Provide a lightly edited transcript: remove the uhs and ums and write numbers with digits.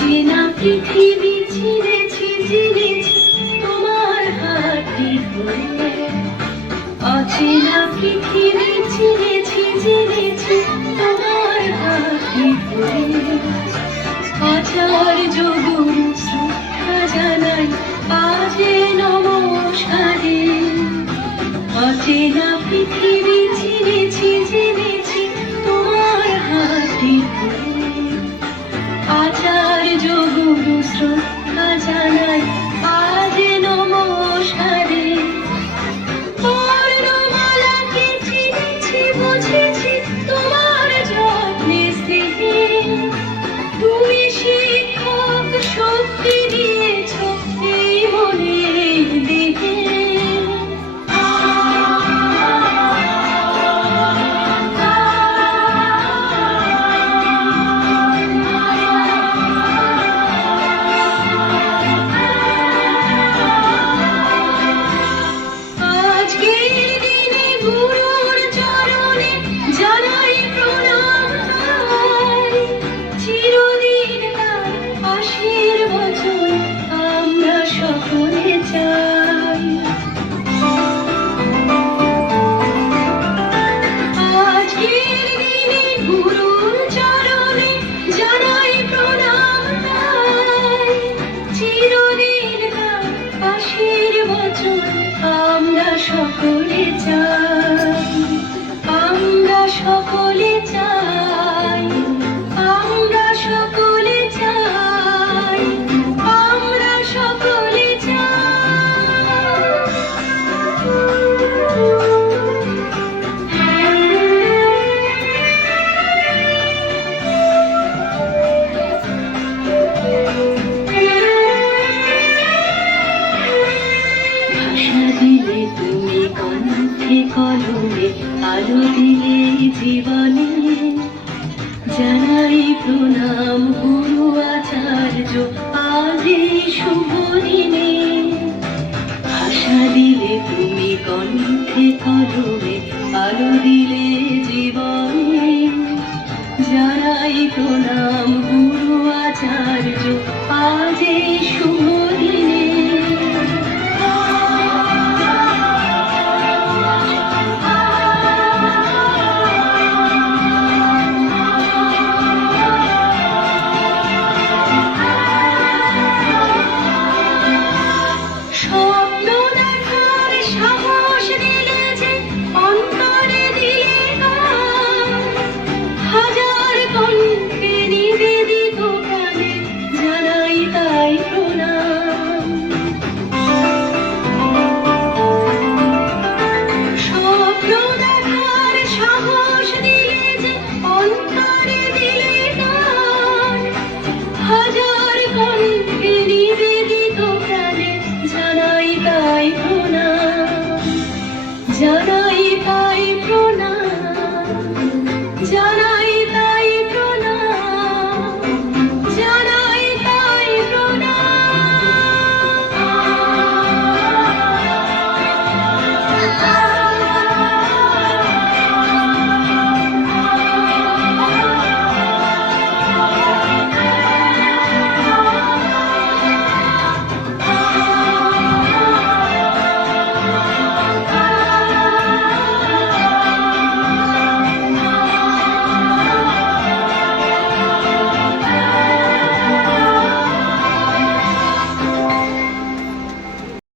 অচেনা পৃথিবী চিনেছি চিনেছি তোমার হাতটি ধরে। অচেনা পৃথিবী চিনেছি চিনেছি তোমার হাতটি ধরে। আচার্য গুরু শ্রদ্ধা জানাই আজে নমস্কারে। অচেনা পৃথিবী চিনেছি চিনেছি তোমার হাতটি ধরে। আচার্য গুরু শ্রদ্ধা জানাই আজে নমস্কারে। বর্ণমালাকে চিনেছি বুঝেছি তোমার যত্নে স্নেহে। তুমি শিক্ষক শক্তি দিয়েছ এই মনে দেহে। আজকের দিনে গুরুর চরণে জানাই প্রণাম তাই। চিরদিন তার আশীর্বচন আমরা সকলে চাই। আজকের দিনে গুরুর চরণে জানাই প্রণাম তাই। চিরদিন তার আশীর্বচন আমরা সকলে চাই। আমরা সকলে চাই। আমরা সকলে চাই। আমরা সকলে ভাষা দিলে তুমি কণ্ঠে কলমে আলো দিলে জীবনে। জানাই প্রণাম গুরু আচার্য আজ এই শুভ দিনে। ভাষা দিলে তুমি কণ্ঠে কলমে আলো দিলে জীবনে। জানাই প্রণাম গুরু আচার্য আজ এই শুভ